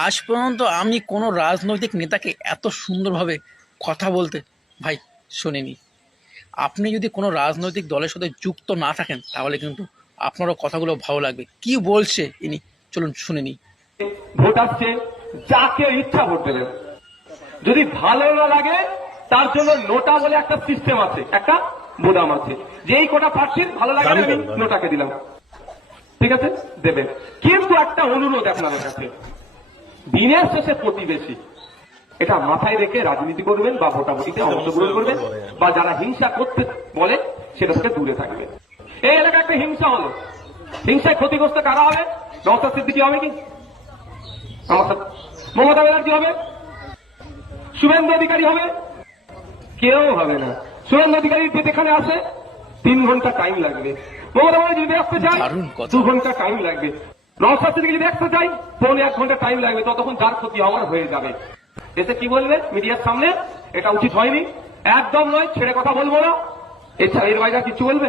আজ পর্যন্ত আমি কোনো রাজনৈতিক নেতাকে এত সুন্দরভাবে কথা বলতে ভাই শুনিনি। আপনি যদি কোনো রাজনৈতিক দলের সাথে যুক্ত না থাকেন তাহলে কিন্তু আপনারও কথাগুলো ভালো লাগবে। কি বলছে ইনি, চলুন শুনে নিই। ভোট আসছে, যাকে ইচ্ছা ভোট দেবেন। যদি ভালো না লাগে তার জন্য নোটা বলে একটা সিস্টেম আছে, একটা বোতাম আছে, যে এই কোটা প্রার্থীর ভালো লাগে না, আমি নোটাকে দিলাম, ঠিক আছে দেবেন। কিন্তু একটা অনুরোধ আপনাদের কাছে, দিনের শেষে প্রতিবেশী, এটা মাথায় রেখে রাজনীতি করবেন বা ভোটাভুটিতে অংশগ্রহণ করবেন, বা যারা হিংসা করতে বলে সেটা থেকে দূরে থাকবে। এই এলাকায় একটা হিংসা হলো, হিংসায় ক্ষতিগ্রস্ত কারা হবে? নওশাদ সিদ্দিকী হবে কি আমার সাথে? মমতা ব্যানার্জি হবে? শুভেন্দু অধিকারী হবে? কেউ হবে না। শুভেন্দু অধিকারী যেখানে আসে 3 ঘন্টা টাইম লাগবে, মমতা ব্যানার্জি যদি আসতে চায় 2 ঘন্টা টাইম লাগবে, নওশাদ সিদ্দিকী যদি আসতে চায় 1.5 ঘন্টা টাইম লাগবে। ততক্ষণ যার ক্ষতি হওয়ার হয়ে যাবে। এসে কি বলবে মিডিয়ার সামনে? এটা উচিত হয়নি, একদম নয়, ছেড়ে কথা বলবো না, এছাড়া এর বাইরে কিছু বলবে?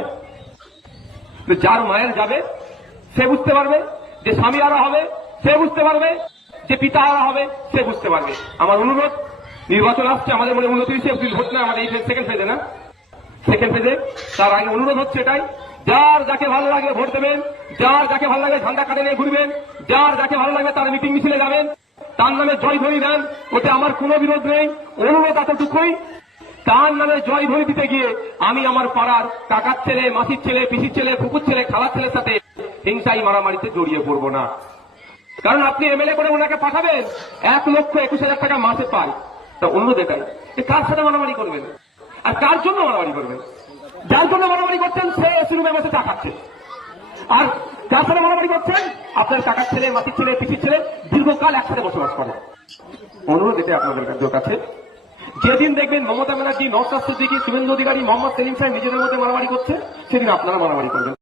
যার মায়ের যাবে সে বুঝতে পারবে, যে স্বামী আরা হবে সে বুঝতে পারবে, যে পিতা আরা হবে সে বুঝতে পারবে। আমার অনুরোধ, নির্বাচন আসছে, আমাদের মনে 29 এপ্রিল ভোট নয়, আমাদের এই সেকেন্ড ফেজে না, সেকেন্ড ফেজে। তার আগে অনুরোধ হচ্ছে এটাই, যার যাকে ভালো লাগে ভোট দেবেন, যার যাকে ভালো লাগে ঝান্ডা কাটে নিয়ে ঘুরবেন, যার যাকে ভালো লাগে তার মিটিং মিছিলে যাবেন, তার নামে জয় ধ্বনি দেন, ওতে আমার কোনো বিরোধ নেই। অনুরোধ এতটুকুই, তার নামে জয় ধ্বনি দিতে গিয়ে আমি আমার পাড়ার কাকার ছেলে, মাসির ছেলে, পিসির ছেলে, ফুকুর ছেলে, খালার ছেলের সাথে হিংসাই মারামারিতে জড়িয়ে পড়বো না। কারণ আপনি এমএলএ করে ওনাকে পাঠাবেন, 1,21,000 টাকা মাসে পায়। তা অনুরোধ এটাই, কার সাথে মারামারি করবেন আর কার জন্য মারামারি করবেন? যার জন্য মারামারি করছেন সে এসি রুমে বসে চা খাচ্ছে, আর যার সাথে মারামারি করছেন আপনার কাকার ছেলে, মাসির ছেলে, পিসির ছেলে, দীর্ঘকাল একসাথে বসবাস করে। অনুরোধ এটাই আপনাদের কাছে, যেদিন দেখবেন মমতা ব্যানার্জি, নওশাদ সিদ্দিকী, শুভেন্দু অধিকারী, মোহাম্মদ সেলিম সাহেব নিজেদের মধ্যে মারামারি করছে, সেদিন আপনারা মারামারি করবেন।